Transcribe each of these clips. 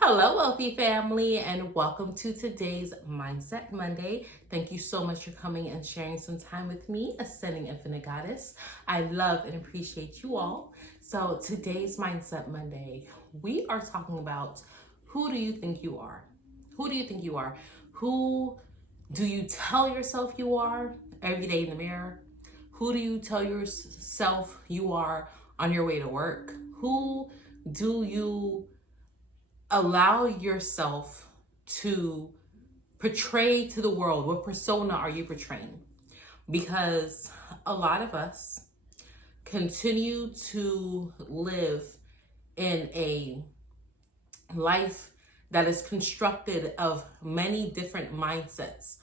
Hello, wealthy family, and welcome to today's Mindset Monday. Thank you so much for coming and sharing some time with me, Ascending Infinite Goddess. I love and appreciate you all. So, today's Mindset Monday, we are talking about who do you think you are? Who do you think you are? Who do you tell yourself you are every day in the mirror? Who do you tell yourself you are on your way to work? Who do you allow yourself to portray to the world? What persona are you portraying? Because a lot of us continue to live in a life that is constructed of many different mindsets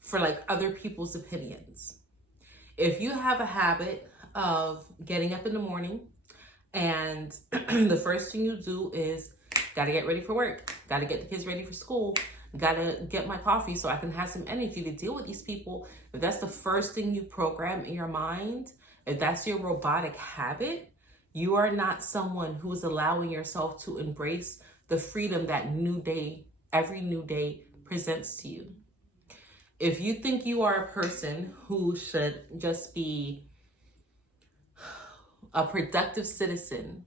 for like other people's opinions. If you have a habit of getting up in the morning and the first thing you do is gotta get ready for work, gotta get the kids ready for school, gotta get my coffee so I can have some energy to deal with these people, if that's the first thing you program in your mind, if that's your robotic habit, you are not someone who is allowing yourself to embrace the freedom that every new day presents to you. If you think you are a person who should just be a productive citizen,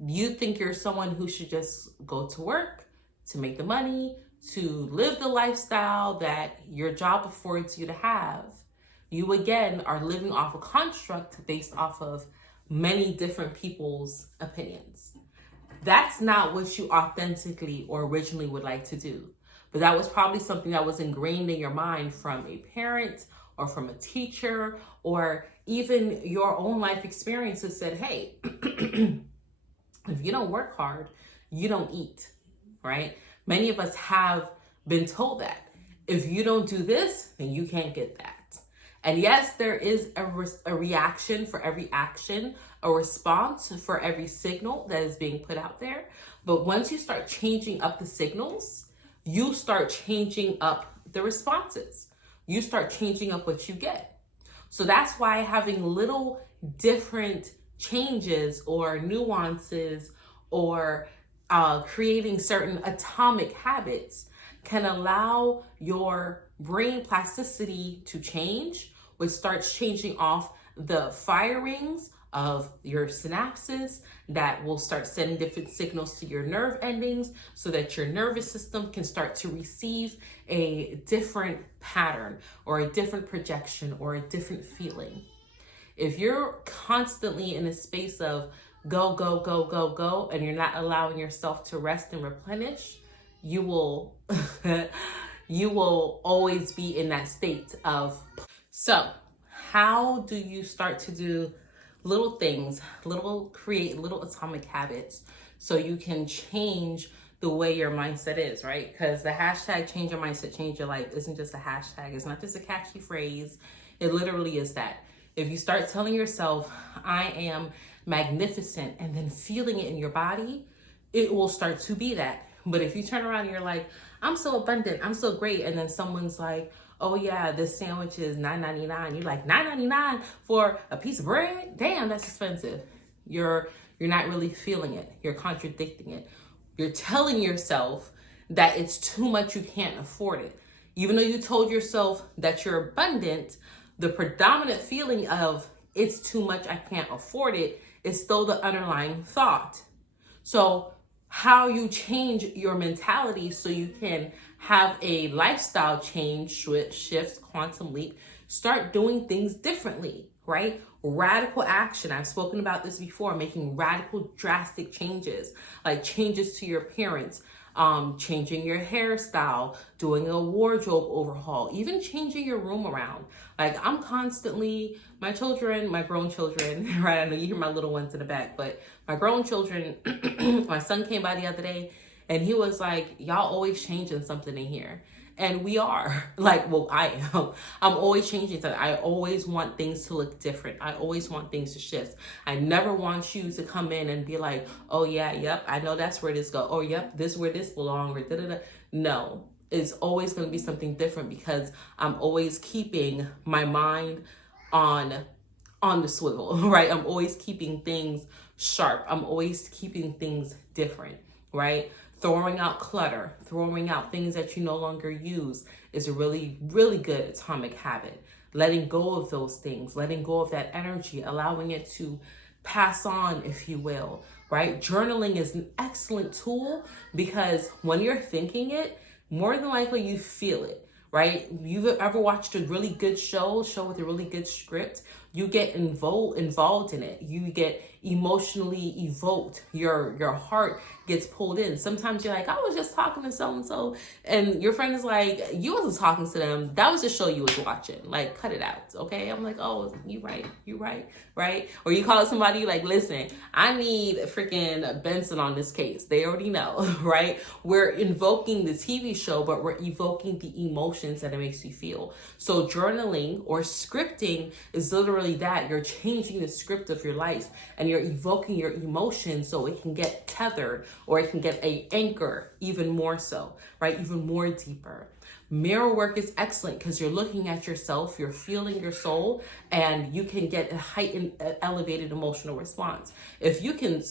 you think you're someone who should just go to work to make the money, to live the lifestyle that your job affords you to have, you again are living off a construct based off of many different people's opinions. That's not what you authentically or originally would like to do. But that was probably something that was ingrained in your mind from a parent or from a teacher, or even your own life experiences said, hey, if you don't work hard, you don't eat, right? Many of us have been told that. If you don't do this, then you can't get that. And yes, there is a reaction for every action, a response for every signal that is being put out there. But once you start changing up the signals, you start changing up the responses. You start changing up what you get. So that's why having little different changes or nuances or creating certain atomic habits can allow your brain plasticity to change, which starts changing off the firings of your synapses that will start sending different signals to your nerve endings so that your nervous system can start to receive a different pattern or a different projection or a different feeling. If you're constantly in a space of go, go, go, go, go, and you're not allowing yourself to rest and replenish, you will you will always be in that state of. So how do you start to do little things, create little atomic habits so you can change the way your mindset is, right? Because the hashtag change your mindset, change your life isn't just a hashtag. It's not just a catchy phrase. It literally is that. If you start telling yourself, I am magnificent, and then feeling it in your body, it will start to be that. But if you turn around and you're like, I'm so abundant, I'm so great, and then someone's like, oh yeah, this sandwich is $9.99. You're like, $9.99 for a piece of bread? Damn, that's expensive. You're not really feeling it. You're contradicting it. You're telling yourself that it's too much, you can't afford it. Even though you told yourself that you're abundant, the predominant feeling of it's too much, I can't afford it, is still the underlying thought. So how you change your mentality so you can have a lifestyle change, shifts, quantum leap, start doing things differently, right? Radical action. I've spoken about this before, making radical, drastic changes, like changes to your appearance, changing your hairstyle, doing a wardrobe overhaul, even changing your room around. Like I'm constantly, my children, my grown children, right? I know you hear my little ones in the back, but my grown children, my son came by the other day and he was like, y'all always changing something in here. And we are like, well, I am. I'm always changing something. I always want things to look different. I always want things to shift. I never want you to come in and be like, oh yeah, yep, I know that's where this go. Oh, yep, this is where this belong or da-da-da. No, it's always going to be something different because I'm always keeping my mind on the swivel, right? I'm always keeping things sharp. I'm always keeping things different, right? Throwing out clutter, throwing out things that you no longer use is a really, really good atomic habit. Letting go of those things, letting go of that energy, allowing it to pass on, if you will, right? Journaling is an excellent tool because when you're thinking it, more than likely you feel it, right? You've ever watched a really good show with a really good script, you get involved in it. You get emotionally evoked. Your heart gets pulled in. Sometimes you're like, I was just talking to so-and-so, and your friend is like, you wasn't talking to them. That was the show you was watching. Like, cut it out, okay? I'm like, oh, you right, right? Or you call somebody like, listen, I need freaking Benson on this case. They already know, right? We're invoking the TV show, but we're evoking the emotions that it makes you feel. So journaling or scripting is literally that. You're changing the script of your life and you're evoking your emotions so it can get tethered or it can get an anchor even more so, right? Even more deeper. Mirror work is excellent because you're looking at yourself, you're feeling your soul, and you can get a heightened, elevated emotional response. If you can,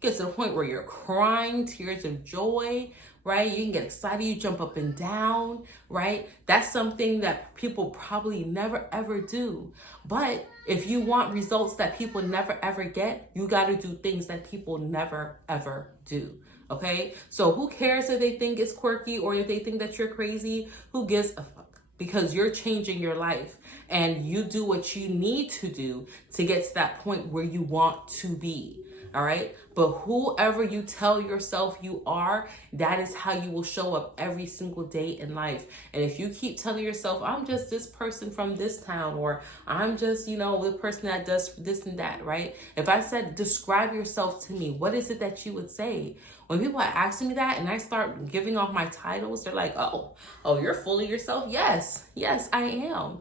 get to the point where you're crying tears of joy, right? You can get excited, you jump up and down, right? That's something that people probably never ever do. But if you want results that people never ever get, you got to do things that people never ever do. Okay? So who cares if they think it's quirky or if they think that you're crazy? Who gives a fuck? Because you're changing your life and you do what you need to do to get to that point where you want to be. All right. But whoever you tell yourself you are, that is how you will show up every single day in life. And if you keep telling yourself, I'm just this person from this town, or I'm just, the person that does this and that, right? If I said, describe yourself to me, what is it that you would say? When people are asking me that and I start giving off my titles, they're like, oh, you're full of yourself. Yes, I am.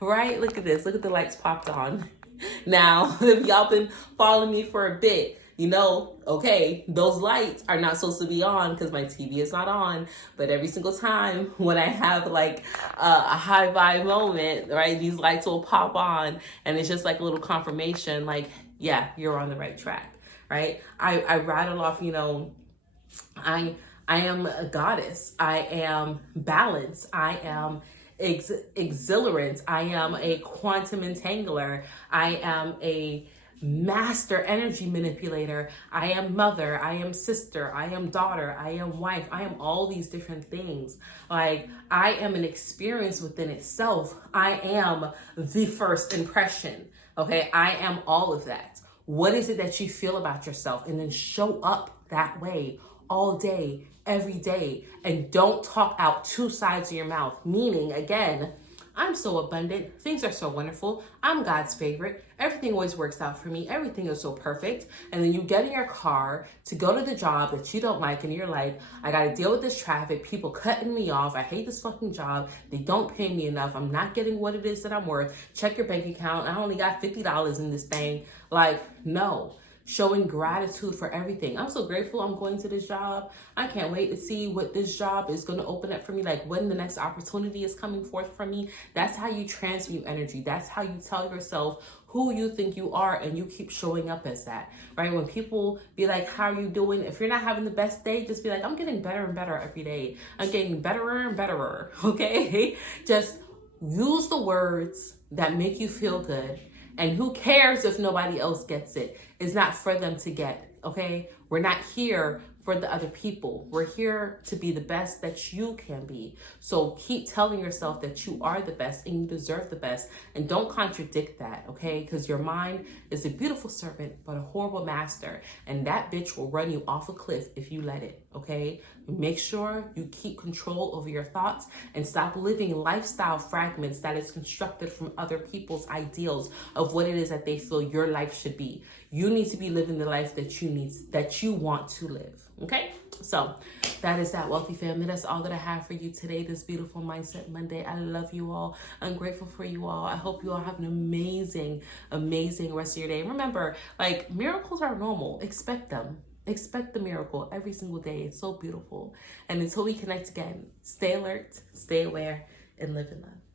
Right? Look at this. Look at the lights popped on. Now, if y'all been following me for a bit, okay, those lights are not supposed to be on because my TV is not on. But every single time when I have like a high vibe moment, right, these lights will pop on and it's just like a little confirmation, like, yeah, you're on the right track, right? I rattle off, I am a goddess. I am balance. I am exhilarant. I am a quantum entangler. I am a master energy manipulator. I am mother. I am sister. I am daughter. I am wife. I am all these different things. Like, I am an experience within itself. I am the first impression. Okay. I am all of that. What is it that you feel about yourself? And then show up that way all day, every day, and don't talk out two sides of your mouth. Meaning, again, I'm so abundant. Things are so wonderful. I'm God's favorite. Everything always works out for me. Everything is so perfect. And then you get in your car to go to the job that you don't like, and you're like, I got to deal with this traffic, people cutting me off. I hate this fucking job. They don't pay me enough. I'm not getting what it is that I'm worth. Check your bank account. I only got $50 in this thing. Like, no. Showing gratitude for everything. I'm so grateful I'm going to this job. I can't wait to see what this job is going to open up for me, like when the next opportunity is coming forth for me. That's how you transmute energy. That's how you tell yourself who you think you are, and you keep showing up as that, right? When people be like, how are you doing? If you're not having the best day, just be like, I'm getting better and better every day. I'm getting betterer and betterer, okay? Just use the words that make you feel good. And who cares if nobody else gets it? It's not for them to get, okay? We're not here for the other people. We're here to be the best that you can be. So keep telling yourself that you are the best and you deserve the best. And don't contradict that, okay? Because your mind is a beautiful servant, but a horrible master. And that bitch will run you off a cliff if you let it, okay? Make sure you keep control over your thoughts and stop living lifestyle fragments that is constructed from other people's ideals of what it is that they feel your life should be. You need to be living the life that you want to live. Okay? So that is that, wealthy family. That's all that I have for you today, this beautiful Mindset Monday. I love you all. I'm grateful for you all. I hope you all have an amazing, amazing rest of your day. Remember, like, miracles are normal. Expect them. Expect the miracle every single day. It's so beautiful. And until we connect again, stay alert, stay aware, and live in love.